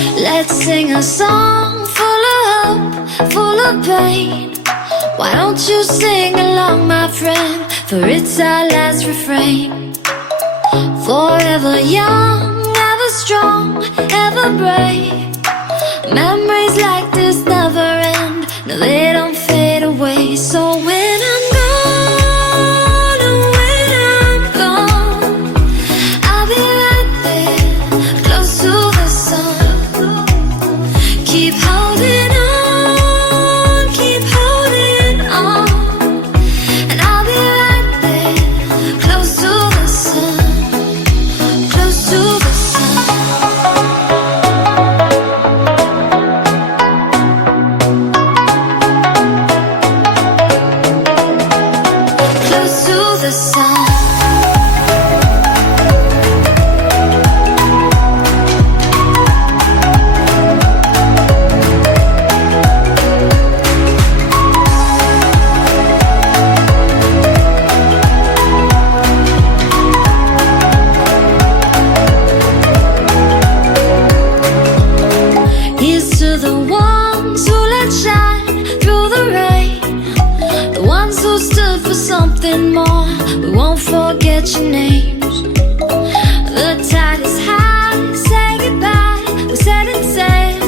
Let's sing a song full of hope, full of pain. Why don't you sing along, my friend? For it's our last refrain. Forever young, ever strong, ever brave. Memories like this never end. No, they don't fade away. So when I'm gone, oh, when I'm gone, I'll be right there, close to the sun. Keep holding on, keep holding on, and I'll be right there, close to the sun, close to the sun. Close to the sun. Here's to the ones who let shine through the rain, the ones who stood for something more. We won't forget your names. The tide is high, say goodbye, we set it sail,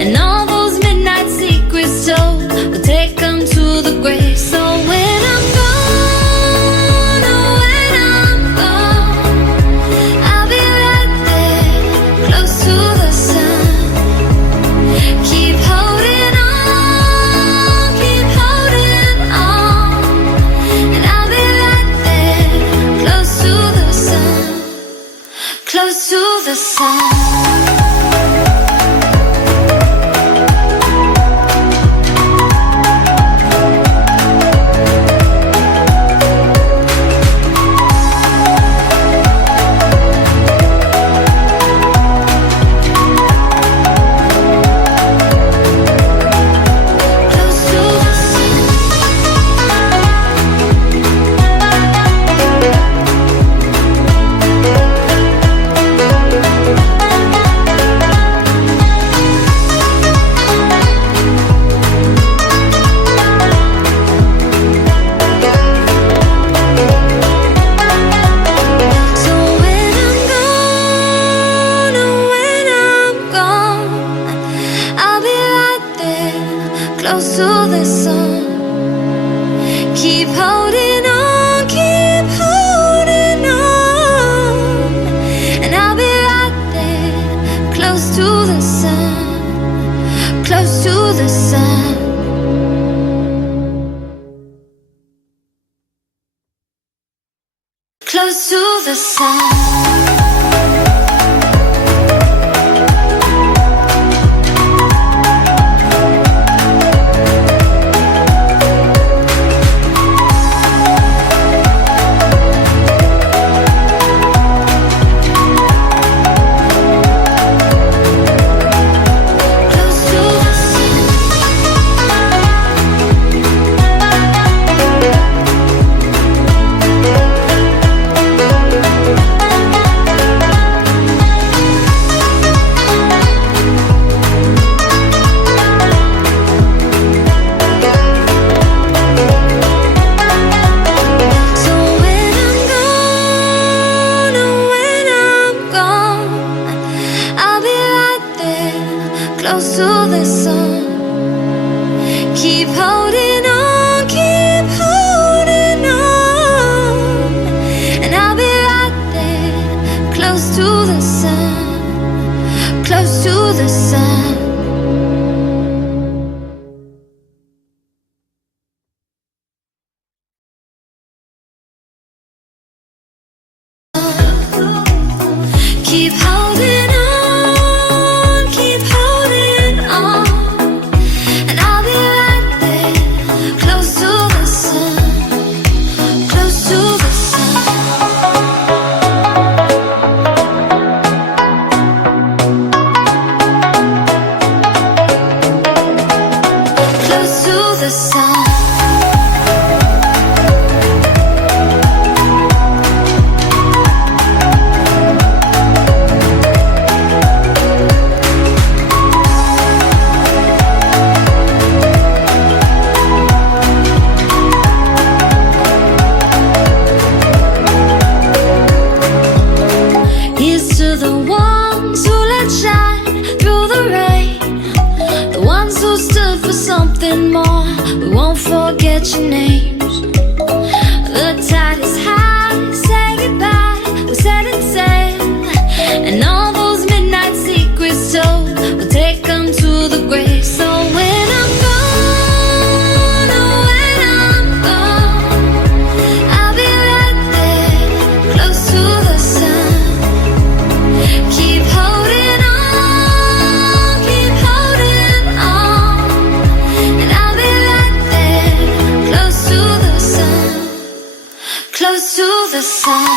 and all those midnight secrets told, we'll take them to the grave. So when I'm gone, oh, when I'm gone, I'll be right there, close to the sun. Keep holding on, keep holding on, and I'll be right there, close to the sun, close to the sun. So when I'm gone, oh, when I'm gone, I'll be right there, close to the sun. Keep holding on, keep holding on, and I'll be right there, close to the sun, close to the sun. Close to the sun. Close to the sun. So when I'm gone, oh, when I'm gone, I'll be right there, close to the sun. Keep holding on, keep holding on, and I'll be right there, close to the sun, close to the sun. Keep holding on, keep holding on, and I'll be right there, close to the sun, close to the sun. to the ones who let shine through the rain, the ones who stood for something more. We won't forget your names. The tide is high, say goodbye, we're setting sail, and all those midnight secrets told, we'll take them to the grave. So when I'm gone, oh, when I'm gone, I'll be right there, close to the sun. Keep holding on, and I'll be right there, close to the sun, close to the sun.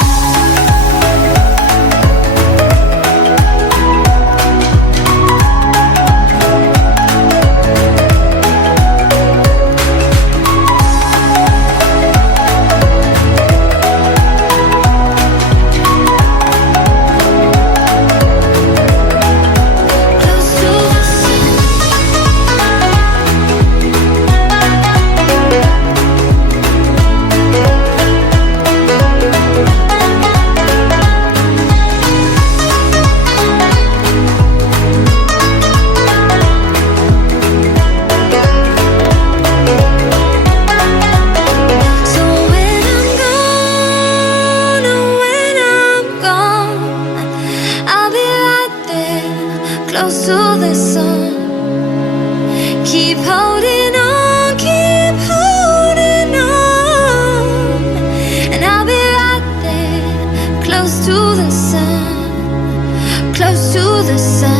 Close to the sun. Keep holding on, and I'll be right there, close to the sun, close to the sun.